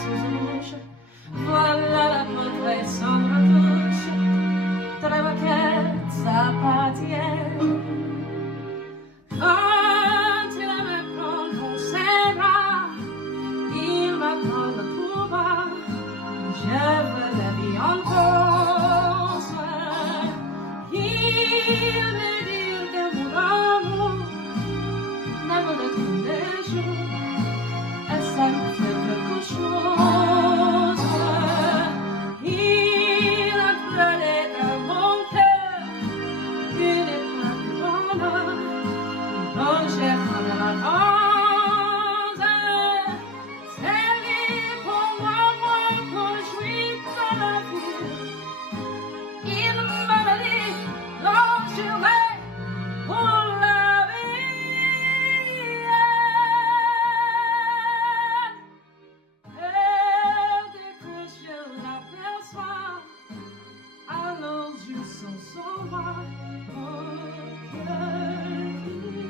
sous rouge. Voilà la portrait sans retouche, très moquette, sympathique. Quand il me prend dans ses bras, il m'attend le tout bas. Je veux la vie en rose. Il me dit que mon amour ne me le tous les jours, et ça me fait quelque chose. Il a brûlé dans mon cœur une étoile de bonheur dont j'ai formé la rose. C'est lui pour moi, pour jouir de la vie. Il m'a dit, non, je vais pour la vie. Et dès que je l'aperçois, à nos yeux sont sauvages, mon cœur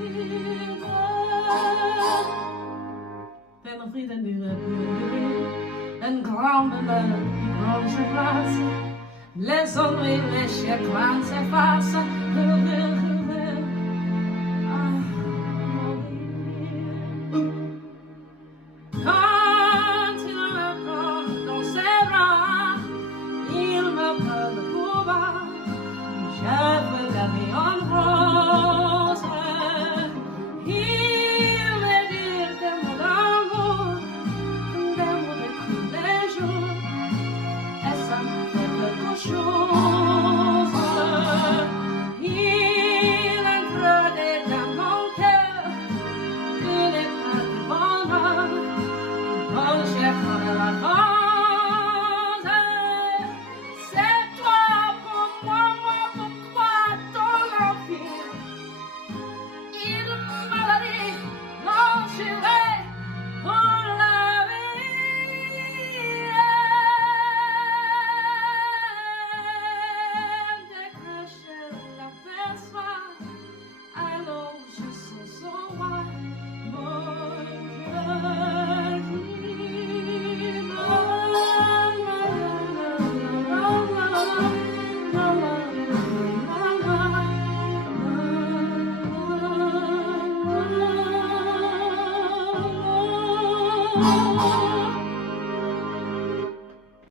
vibre. Den vrienden die een grande meule qui bronze place, les ennuis, les chagrins s'effacent,